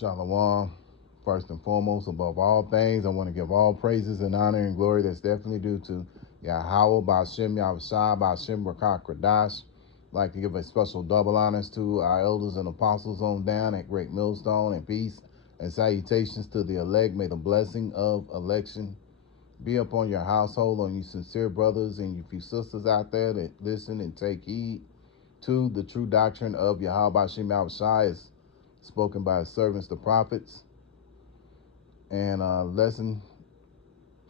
Shalom. First and foremost, above all things, I want to give all praises and honor and glory that's definitely due to Yahweh, Ba'ashem, Yahushua, Ba'ashem, Rakah, Kradash. I'd like to give a special double honors to our elders and apostles on down at Great Millstone, and peace and salutations to the elect. May the blessing of election be upon your household, on you sincere brothers and you few sisters out there that listen and take heed to the true doctrine of Yahweh, Ba'ashem, Yahushua is spoken by his servants, the prophets. And lesson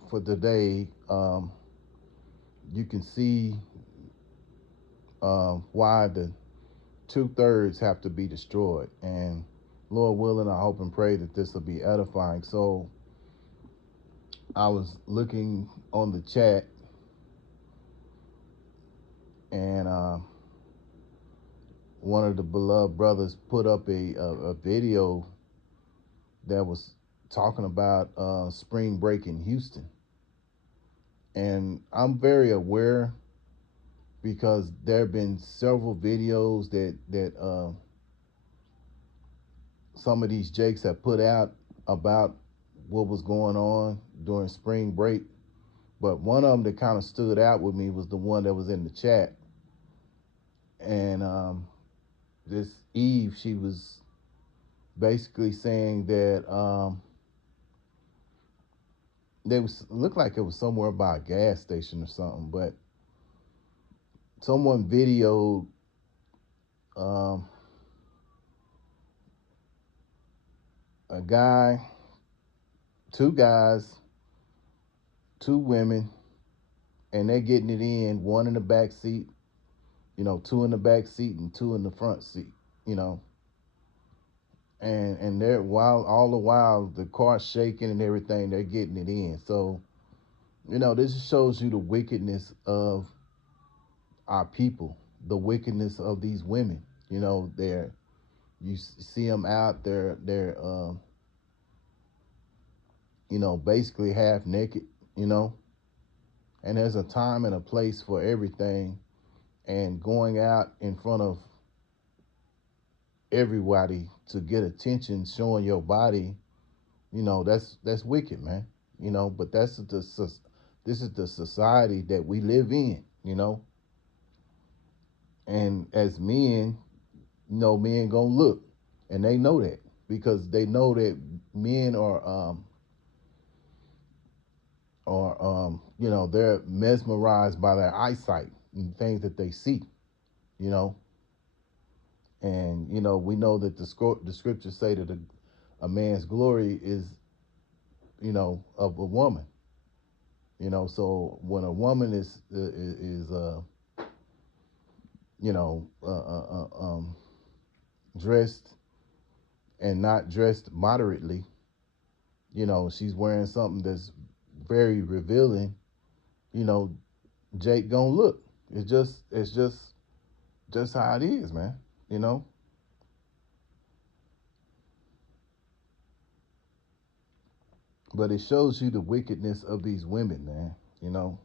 for today, you can see why the 2/3 have to be destroyed. And Lord willing, I hope and pray that this will be edifying. So I was looking on the chat, and one of the beloved brothers put up a video that was talking about spring break in Houston. And I'm very aware because there have been several videos that some of these jakes have put out about what was going on during spring break. But one of them that kind of stood out with me was the one that was in the chat. And this Eve, she was basically saying that they was looked like it was somewhere by a gas station or something, but someone videoed a guy, two guys, two women, and they're getting it in, one in the back seat, two in the back seat and two in the front seat, and they're all the while the car's shaking and everything, they're getting it in. So, this just shows you the wickedness of our people, the wickedness of these women. You see them out there, they're basically half naked, and there's a time and a place for everything. And going out in front of everybody to get attention, showing your body, that's wicked, man. But this is the society that we live in, and as men, men gonna look, and they know that because they know that men they're mesmerized by their eyesight and things that they see, you know. And we know that the scriptures say that a man's glory is, of a woman. So when a woman is you know, dressed and not dressed moderately, she's wearing something that's very revealing, you know, Jake gonna look. It's just how it is, man. You know. But it shows you the wickedness of these women, man. You know.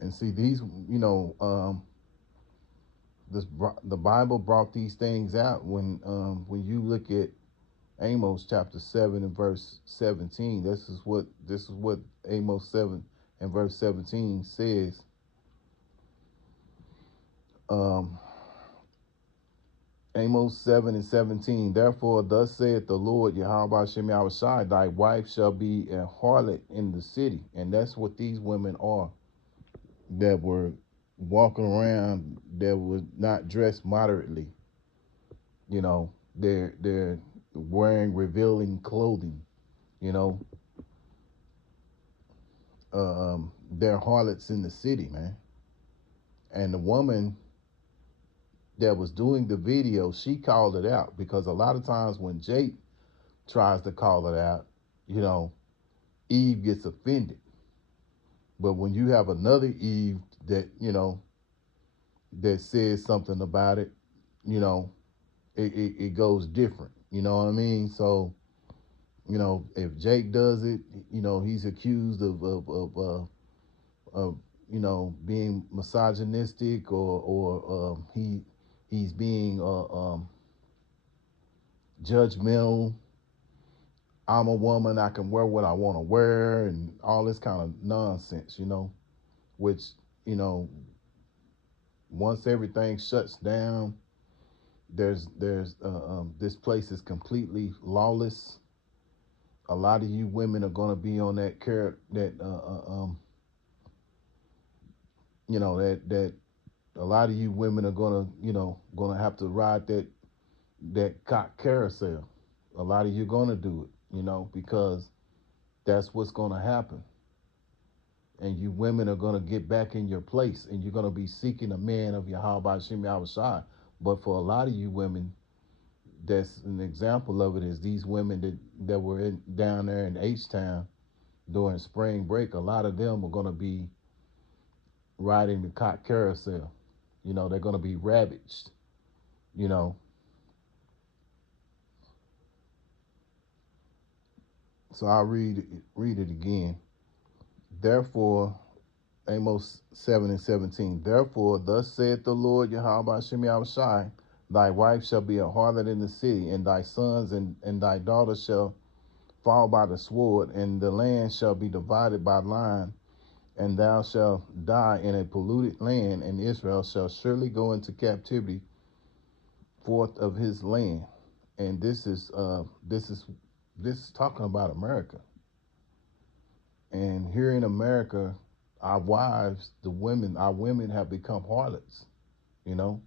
And see these, this the Bible brought these things out when you look at Amos chapter 7 and verse 17. This is what Amos 7 and verse 17 says. Um, Amos 7 and 17. Therefore, thus saith the Lord, Yahweh Shem Yahushai, thy wife shall be a harlot in the city. And that's what these women are that were walking around that were not dressed moderately. They're wearing revealing clothing, you know. They're harlots in the city, man. And the woman that was doing the video, she called it out because a lot of times when Jake tries to call it out, Eve gets offended. But when you have another Eve that, that says something about it, it goes different. You know what I mean? So, if Jake does it, he's accused of of being misogynistic, or he's being judgmental. I'm a woman, I can wear what I want to wear, and all this kind of nonsense, which, you know, once everything shuts down, there's this place is completely lawless. A lot of you women are going to be on that care that that a lot of you women are going to going to have to ride that cock carousel. A lot of you going to do it, because that's what's going to happen. And you women are going to get back in your place, and you're going to be seeking a man of Yahweh Shem Yahushai. But for a lot of you women, that's an example of it is these women that were down there in H-Town during spring break. A lot of them are going to be riding the cock carousel. They're going to be ravaged. You know, so I'll read it again. Therefore, Amos 7:17. Therefore, thus saith the Lord Yahweh Shem Yahushai, thy wife shall be a harlot in the city, and thy sons and thy daughters shall fall by the sword, and the land shall be divided by line, and thou shalt die in a polluted land, and Israel shall surely go into captivity forth of his land. And this is talking about America. And here in America, our wives, our women have become harlots, you know.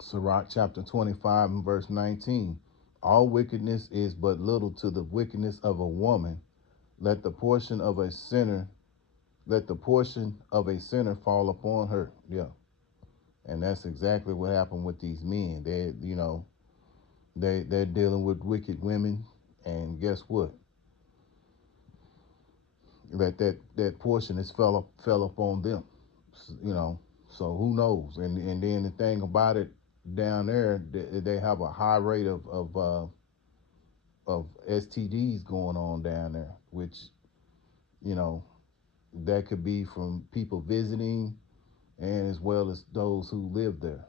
Sirach chapter 25 and verse 19. All wickedness is but little to the wickedness of a woman. Let the portion of a sinner, let the portion of a sinner fall upon her. Yeah. And that's exactly what happened with these men. They're dealing with wicked women, and guess what? That portion is fell upon them. You know, so who knows? And then the thing about it, down there, they have a high rate of STDs going on down there, which, you know, that could be from people visiting, and as well as those who live there.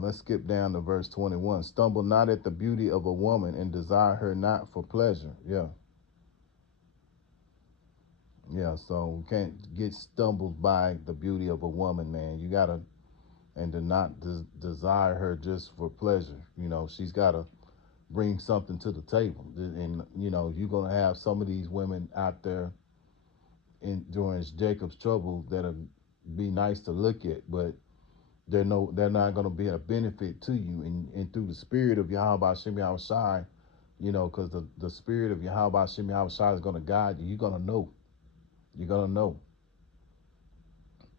Let's skip down to verse 21. Stumble not at the beauty of a woman, and desire her not for pleasure. Yeah, yeah. So we can't get stumbled by the beauty of a woman, man. You gotta, and to not desire her just for pleasure. She's gotta bring something to the table. And you're gonna have some of these women out there during Jacob's trouble that'll be nice to look at, but they're not going to be a benefit to you. And through the spirit of Yahweh Shem Yahushai, because the spirit of Yahweh Shem Yahushai is going to guide you. You're going to know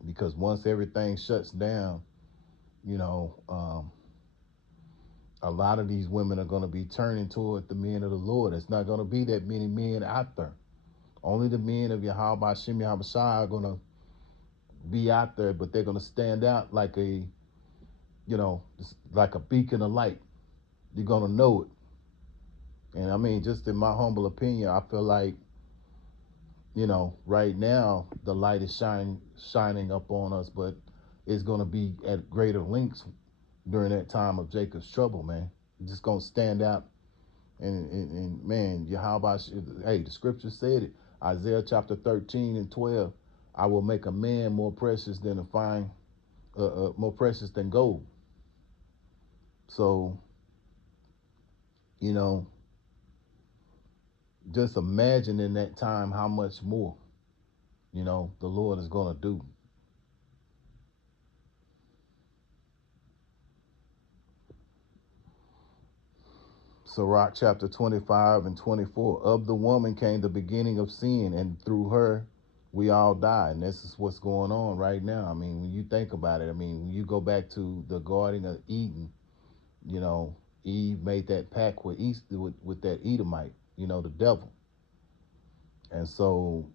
because once everything shuts down, you know um, a lot of these women are going to be turning toward the men of the Lord. It's not going to be that many men out there. Only the men of Yahweh Shem Yahushai are going to be out there, but they're going to stand out like like a beacon of light. You're going to know it. And I mean, just in my humble opinion, I feel like, right now the light is shining up on us, but it's going to be at greater lengths during that time of Jacob's trouble, man. It's just going to stand out. And man, Yahweh, hey, the scripture said it. Isaiah chapter 13 and 12. I will make a man more precious than more precious than gold. So You know, just imagine in that time how much more, the Lord is going to do. Sirach chapter 25 and 24. Of the woman came the beginning of sin, and through her we all die. And this is what's going on right now. I mean, when you think about it, I mean, when you go back to the Garden of Eden, you know, Eve made that pact with that Edomite, the devil. And so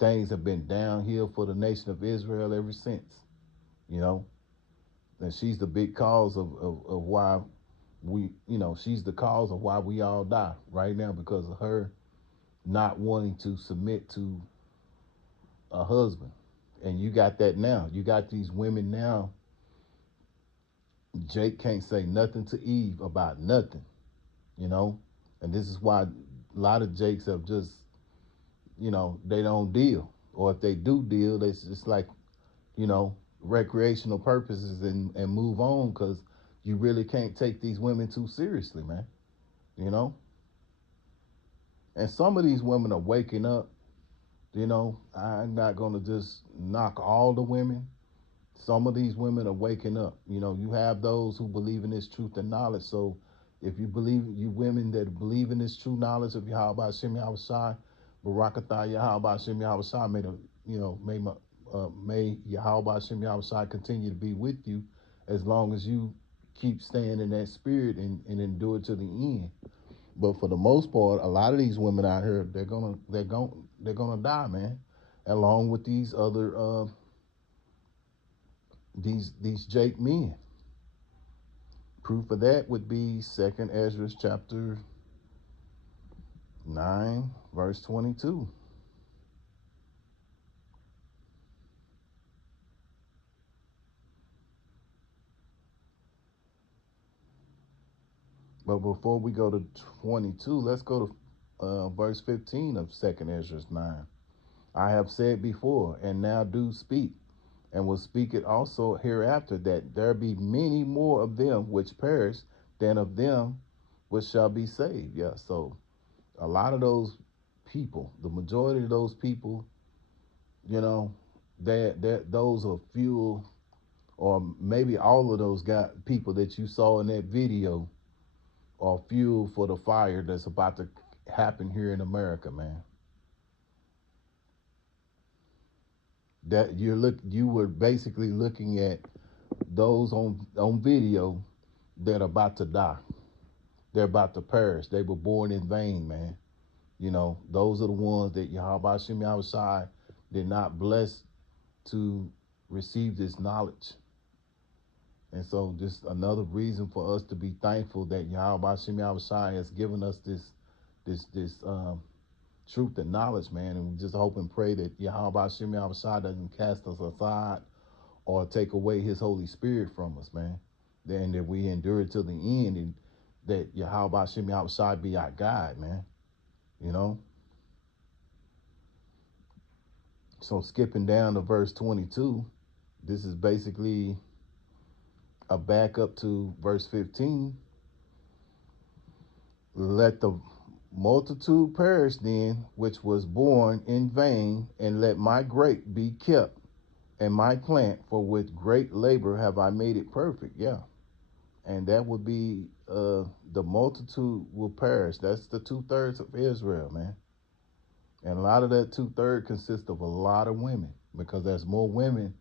things have been downhill for the nation of Israel ever since, you know. And she's the big cause of why she's the cause of why we all die right now because of her not wanting to submit to a husband. And you got that now. You got these women now. Jake can't say nothing to Eve about nothing, you know? And this is why a lot of Jakes have just, they don't deal. Or if they do deal, it's just like, recreational purposes and move on because you really can't take these women too seriously, man, you know? And some of these women are waking up. I'm not going to just knock all the women. Some of these women are waking up. You have those who believe in this truth and knowledge. So if you believe, you women that believe in this true knowledge of Yahweh Shem Yahushai, Barakatah Yahweh Shem Yahushai, may Yahweh Shem Yahushai continue to be with you as long as you keep staying in that spirit and endure to the end. But for the most part, a lot of these women out here, they're gonna die, man. Along with these other these Jake men. Proof of that would be Second Ezra chapter 9, verse 22. But before we go to 22, let's go to verse 15 of Second Ezra 9. I have said before, and now do speak, and will speak it also hereafter, that there be many more of them which perish than of them which shall be saved. Yeah, so a lot of those people, the majority of those people, you know, that those are fuel, or maybe all of those people that you saw in that video are fuel for the fire that's about to happen here in America, man. That you were basically looking at those on video that are about to die. They're about to perish. They were born in vain, man. Those are the ones that Yahweh Shem Yahushai did not bless to receive this knowledge. And so just another reason for us to be thankful that Yahweh Shem Yahushai has given us this truth and knowledge, man. And we just hope and pray that Yahweh Shem Yahushai doesn't cast us aside or take away his Holy Spirit from us, man. Then that we endure it to the end, and that Yahweh Shem Yahushai be our guide, man. You know? So skipping down to verse 22, this is basically a backup to verse 15. Let the multitude perish then, which was born in vain, and let my grape be kept, and my plant, for with great labor have I made it perfect. Yeah. And that would be the multitude will perish. That's the 2/3 of Israel, man. And a lot of that 2/3 consists of a lot of women, because there's more women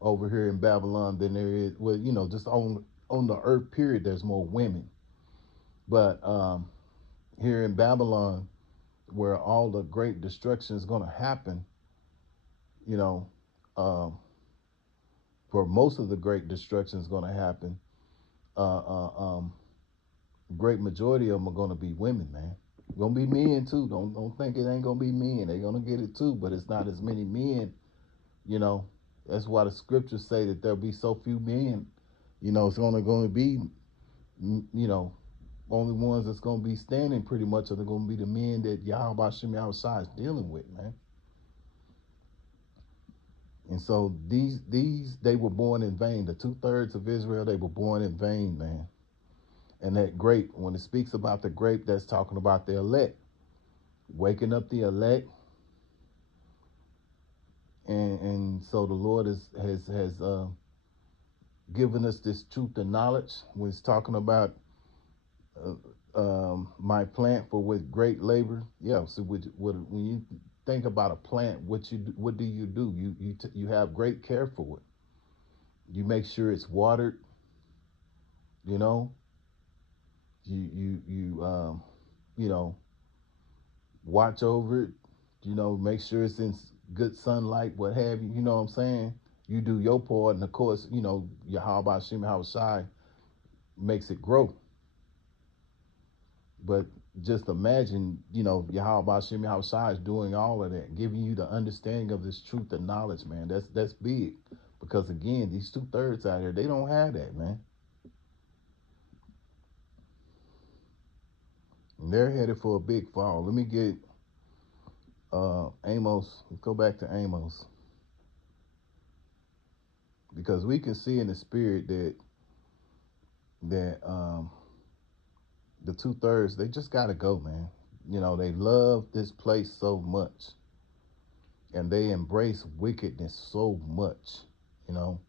over here in Babylon than there is, well, just on the earth period, there's more women. But here in Babylon, where all the great destruction is going to happen, you know, um, for most of the great destruction is going to happen, uh, uh, um, great majority of them are going to be women, man. Gonna be men too. Don't think it ain't gonna be men. They're gonna get it too, but it's not as many men. You know, that's why the scriptures say that there'll be so few men. It's only going to be, only ones that's going to be standing pretty much are going to be the men that Yahweh Shem Yahushai is dealing with, man. And so these they were born in vain. The 2/3 of Israel, they were born in vain, man. And that grape, when it speaks about the grape, that's talking about the elect, waking up the elect. And so the Lord has given us this truth and knowledge when it's talking about my plant for with great labor. Yeah. So when you think about a plant, what do? You have great care for it. You make sure it's watered. You know, you you know watch over it. You know, make sure it's in good sunlight, what have you. You know what I'm saying? You do your part, and of course, Yahweh Shem Shai makes it grow. But just imagine, Yahweh Shem Shai is doing all of that, giving you the understanding of this truth and knowledge, man. That's big. Because again, these 2/3 out here, they don't have that, man. And they're headed for a big fall. Let me get Amos. Let's go back to Amos. Because we can see in the spirit that the 2/3, they just gotta go, man. They love this place so much, and they embrace wickedness so much, you know,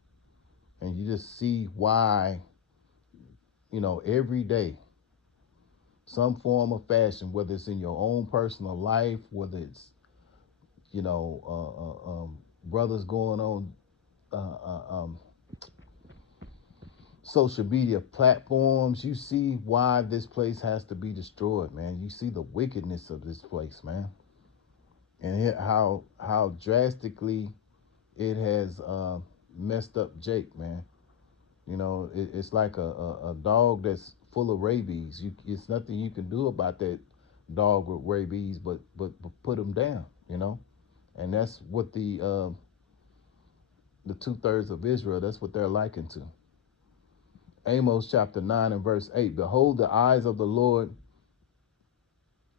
and you just see why, every day, some form of fashion, whether it's in your own personal life, whether it's, brothers going on social media platforms, you see why this place has to be destroyed, man. You see the wickedness of this place, man, and how drastically it has messed up Jake, man. It's like a dog that's full of rabies. It's nothing you can do about that dog with rabies, but put him down, and that's what the 2/3 of Israel. That's what they're likened to. Amos chapter 9 and verse 8. Behold, the eyes of the Lord,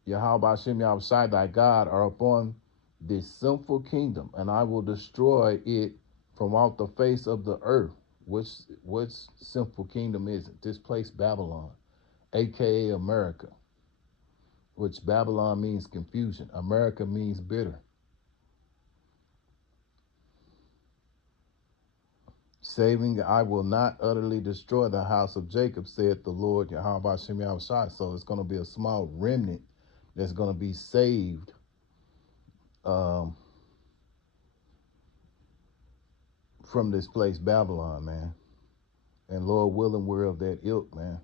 Yahweh Shem Yahushai thy God, are upon this sinful kingdom, and I will destroy it from off the face of the earth. Which sinful kingdom is it? This place, Babylon, aka America, which Babylon means confusion. America means bitter. Saving, I will not utterly destroy the house of Jacob, said the Lord, Yahweh Shem Yahushai. So it's going to be a small remnant that's going to be saved um, from this place, Babylon, man. And Lord willing, we're of that ilk, man.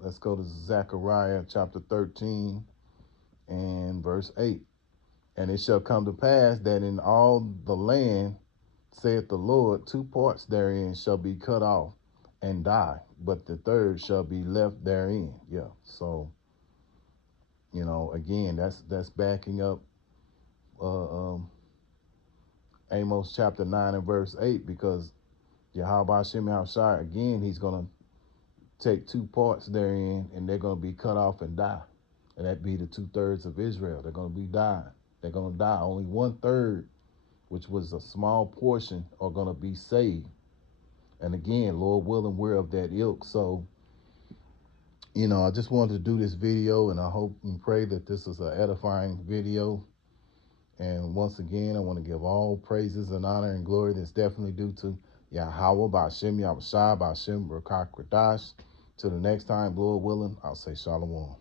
Let's go to Zechariah chapter 13 and verse 8. And it shall come to pass that in all the land, saith the Lord, 2 parts therein shall be cut off and die, but the third shall be left therein. Yeah. So, again, that's backing up uh, um, Amos chapter 9 and verse 8, because Yahweh Shem Shai, again, he's going to take 2 parts therein, and they're going to be cut off and die. And that be the 2/3 of Israel. They're going to be dying. They're going to die. Only 1/3, which was a small portion, are going to be saved. And again, Lord willing, we're of that ilk. So, I just wanted to do this video, and I hope and pray that this is an edifying video. And once again, I want to give all praises and honor and glory that's definitely due to Yahweh, Ba'ashem, Yahushua, Ba'ashem, Rakak, Radash. Till the next time, Lord willing, I'll say Shalom.